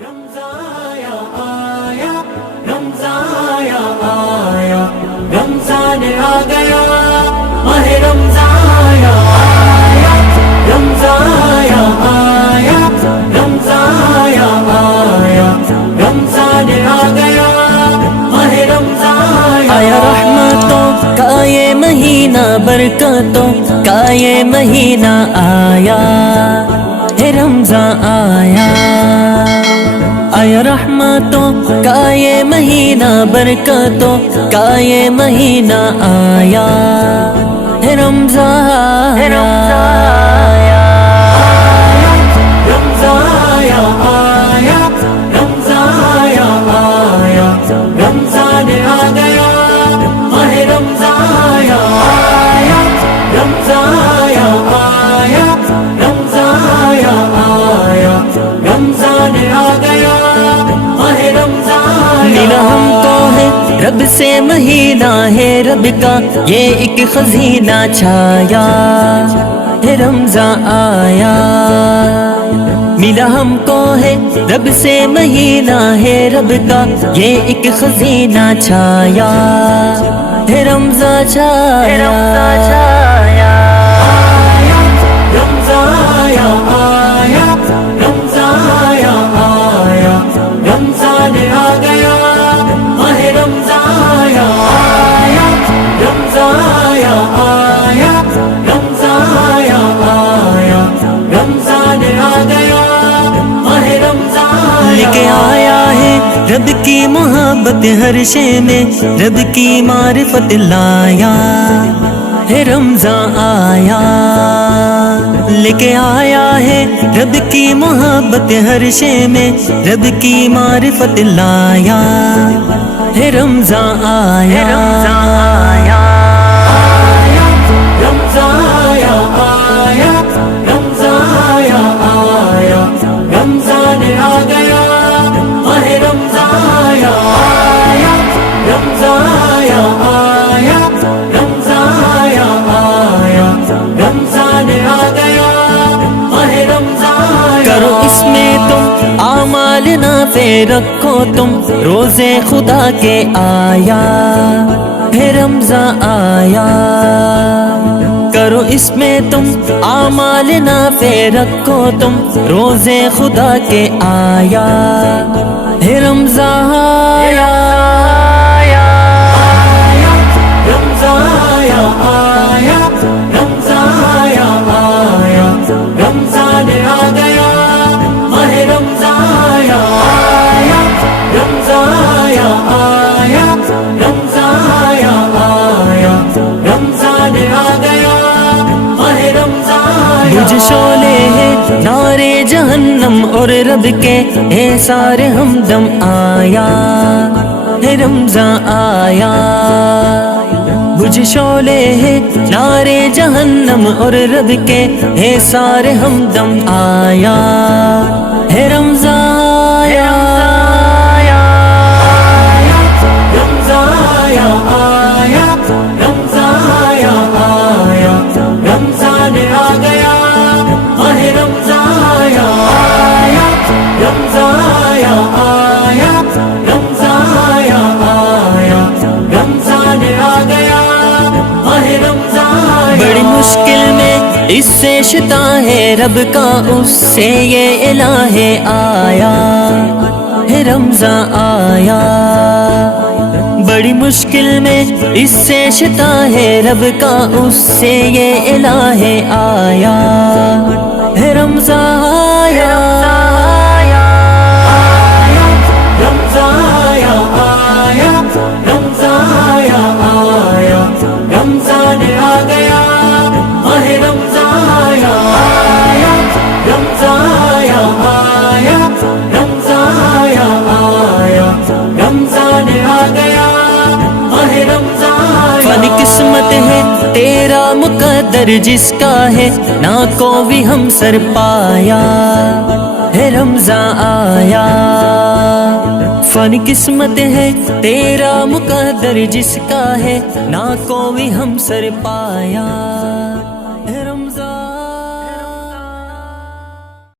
رمضان آیا رمضان آیا رمضان آ گیا ماہ رمضان آیا رمضان آیا رمضان آیا رمضان آ گیا ماہ رمضان آیا رحمتوں کا یہ مہینہ، برکتوں کا یہ مہینہ آیا ہے رمضان آیا۔ آیا رحمتوں کا یہ مہینہ، برکتوں کا یہ مہینہ آیا ہے رمضان آیا۔ رمضان آیا رمضان آیا رمضان آ گیا ماہ رمضان آیا رمضان آیا رمضان آیا رمضان آ گیا ماہ رمضان۔ ملا ہم کو ہے رب سے مہینہ، ہے رب کا یہ ایک خزینہ چھایا ہے رمضان آیا۔ ملا ہم کو ہے رب سے مہینہ، ہے رب کا یہ ایک خزینہ چھایا ہے رمضان چھایا۔ رمضان آیا رمضان آیا رمضان آ گیا ماہ رمضان آیا رمضان آیا رمضان آیا رمضان آ گیا ماہ رمضان۔ لے کے آیا ہے رب کی محبت ہر شے میں، رب کی معرفت لایا ہے رمضان آیا۔ لے کے آیا ہے رب کی محبت ہر شے میں، رب کی معرفت لایا ہے رمضان آیا۔ رمضان آیا رمضان آیا رمضان آ گیا ماہ رمضان آیا رمضان آیا رمضان آیا رمضان آ گیا ماہ رمضان۔ کرو اس میں تم اعمال نافع، رکھو تم روزے خدا کے آیا ہے رمضان آیا۔ کرو اس میں تم اعمال نافع، رکھو تم روزے خدا کے آیا ہے رمضان آیا۔ رمضان آیا رمضان آیا رمضان آ گیا ماہ رمضان آیا رمضان آیا رمضان آیا رمضان آ گیا ماہ رمضان۔ بجھ شعلے ہے نارے جہنم اور رب کے احسار ہمدم آیا ہے رمضان آیا۔ بجھ شعلے ہے نارے جہنم اور رب کے احسار ہمدم آیا ہے رمضان آیا۔ رمضان آیا رمضان آیا رمضان آ گیا ماہ رمضان آیا رمضان آیا رمضان آیا رمضان آ گیا ماہ رمضان۔ بڑی مشکل میں اس سے شتا ہے رب کا، اس سے یہ الہ آیا ہے رمضان آیا۔ بڑی مشکل میں اس سے شتا ہے رب کا، اس سے یہ الہ آیا ہے رمضان آیا۔ رمضان آیا رمضان آیا رمضان آ گیا ماہ رمضان آیا رمضان آیا رمضان آیا رمضان آ گیا ماہ رمضان۔ فن قسمت ہے تیرا مقدر، جس کا ہے نہ کوئی ہم سر پایا ہے رمضان آیا۔ فن قسمت ہے تیرا مقدر، جس کا ہے نہ کوئی ہم سر پایا۔